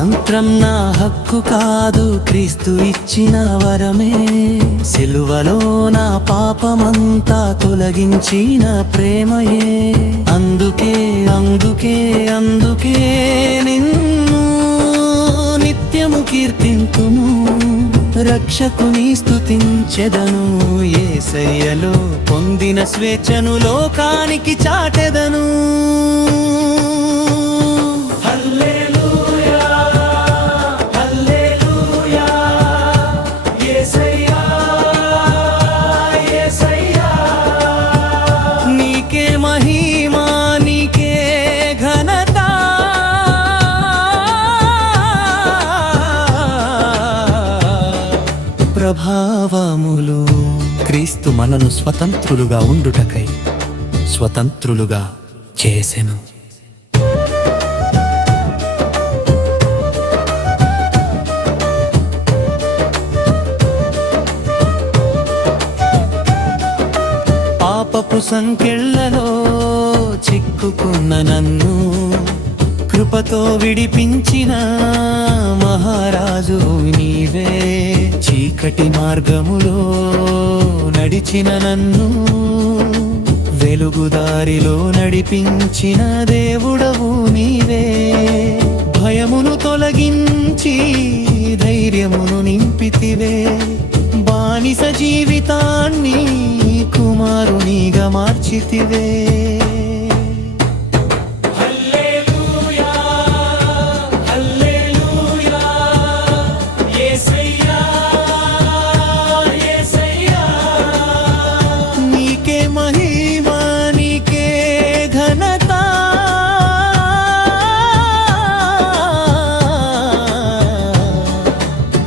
స్వాతంత్రం నా హక్కు కాదు, క్రీస్తు ఇచ్చిన వరమే. సిలువలో నా పాపమంతా తొలగించిన ప్రేమయే. అందుకే అందుకే అందుకే నిన్ను నిత్యము కీర్తింతును, రక్షకుని స్తుతించెదను. యేసయ్యలో పొందిన స్వేచ్ఛను లోకానికి చాటెదను. హల్లెలూయా హల్లెలూయా యేసయ్యా యేసయ్యా, నీకే మహిమ నీకే ఘనత. ప్రభావములు క్రీస్తు మనను స్వతంత్రులుగా ఉండుటకై స్వతంత్రులుగా చేసెను. పాపపు సంకెళ్లలో చిక్కుకున్న నన్ను కృపతో విడిపించిన మహారాజు నీవే. చీకటి మార్గములో నడిచిన నన్ను వెలుగుదారిలో నడిపించిన దేవుడవు నీవే. భయమును తొలగించి ధైర్యమును నింపితివే. బానిస జీవితాన్ని కుమారునిగా మార్చితివే.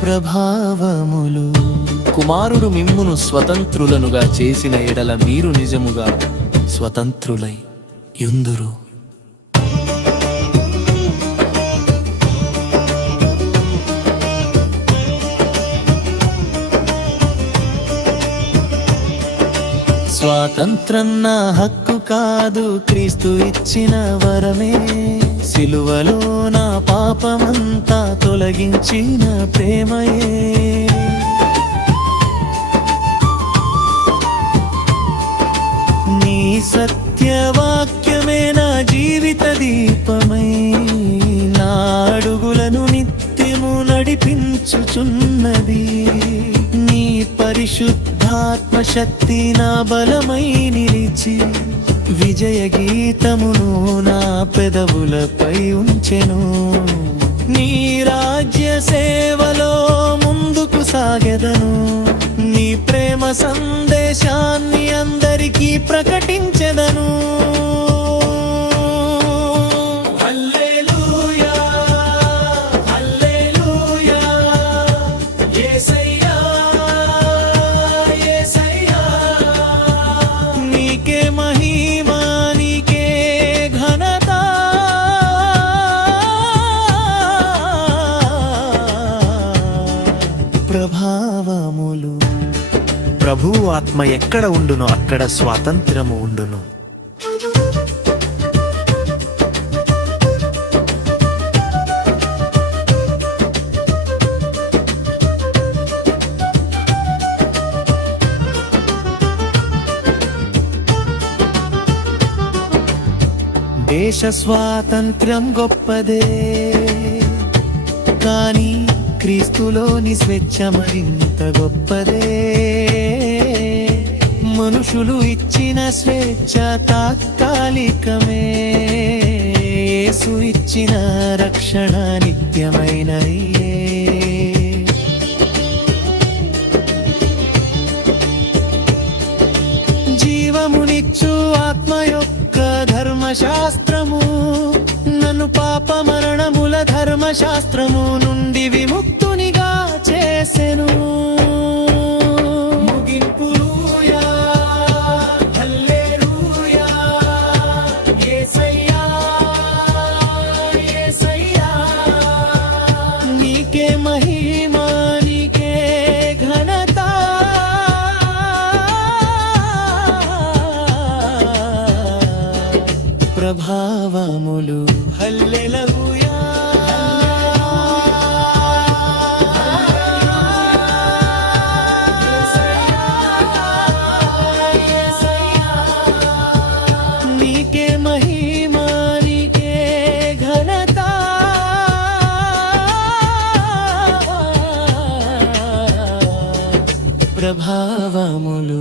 ప్రభావములు కుమారుడు మిమ్మును స్వతంత్రులనుగా చేసిన ఎడల మీరు నిజముగా స్వతంత్రులై యుందురు. స్వాతంత్రం నా హక్కు కాదు, క్రీస్తు ఇచ్చిన వరమే. సిలువలో నా పాపమంతా తొలగించిన ప్రేమయే. నీ సత్యవాక్యమే నా జీవిత దీపమై నా అడుగులను నిత్యము నడిపించుచున్నది. నీ పరిశుద్ధాత్మ శక్తి నా బలమై నిలిచి విజయ గీతమును నా పెదవులపై ఉంచెను. నీ రాజ్య సేవలో ముందుకు సాగెదను. నీ ప్రేమ సందేశాన్ని అందరికీ ప్రకటించెదను. హల్లెలూయా హల్లెలూయా యేసయ్యా యేసయ్యా, నీకే మహిమ నీకే ఘనత. ప్రభావములు ప్రభువు ఆత్మ ఎక్కడ ఉండునో అక్కడ స్వాతంత్రము ఉండును. దేశ స్వాతంత్ర్యం గొప్పదే, కానీ క్రీస్తులోని స్వేచ్ఛ మరింత గొప్పదే. మనుషులు ఇచ్చిన స్వేచ్ఛ తాత్కాలికమే, యేసు ఇచ్చిన రక్షణ నిత్యమైనయే. జీవమునిచ్చు ఆత్మ యొక్క ధర్మశాస్త్రము నన్ను పాప మరణముల ధర్మశాస్త్రము నుండి విముక్తునిగా చేసెను. ప్రభావములు హల్లెలూయా ప్రభావములు